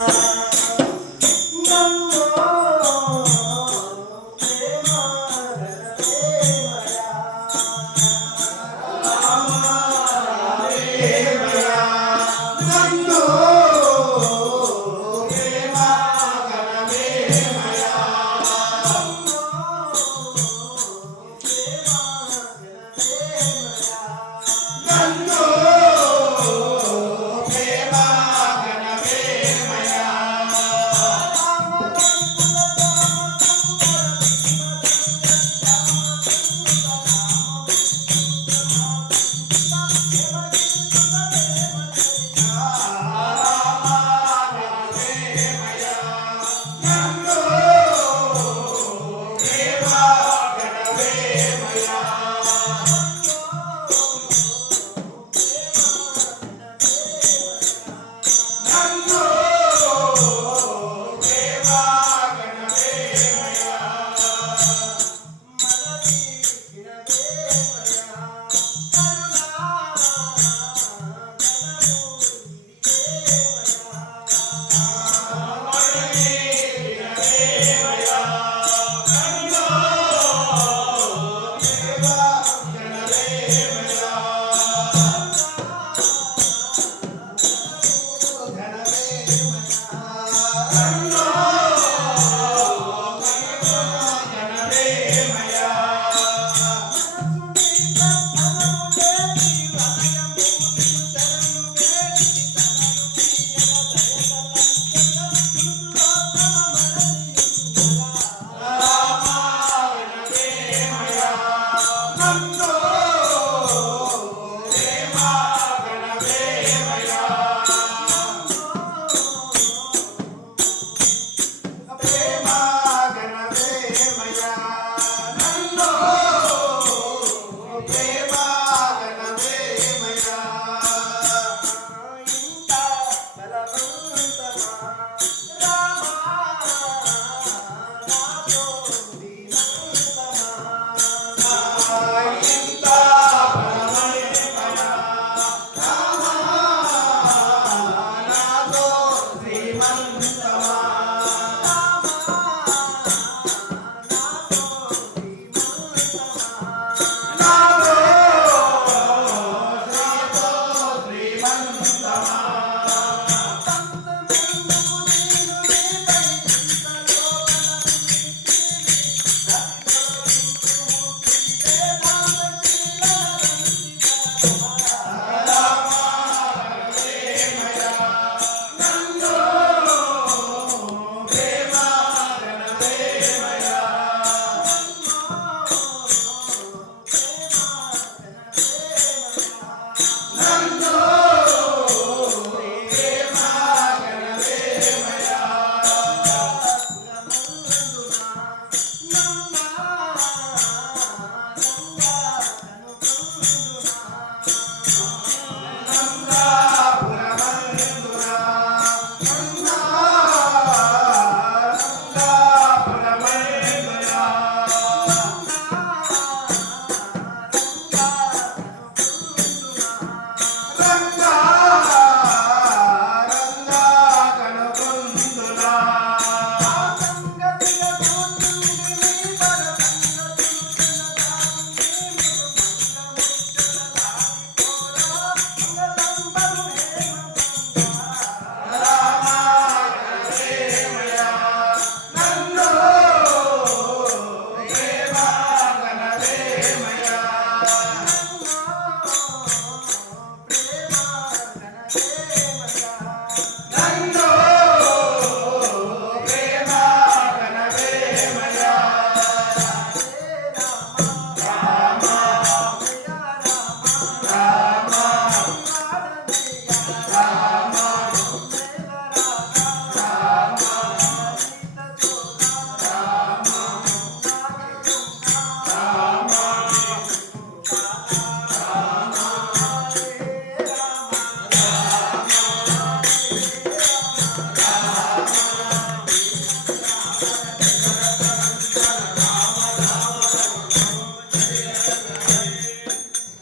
啊。Bye.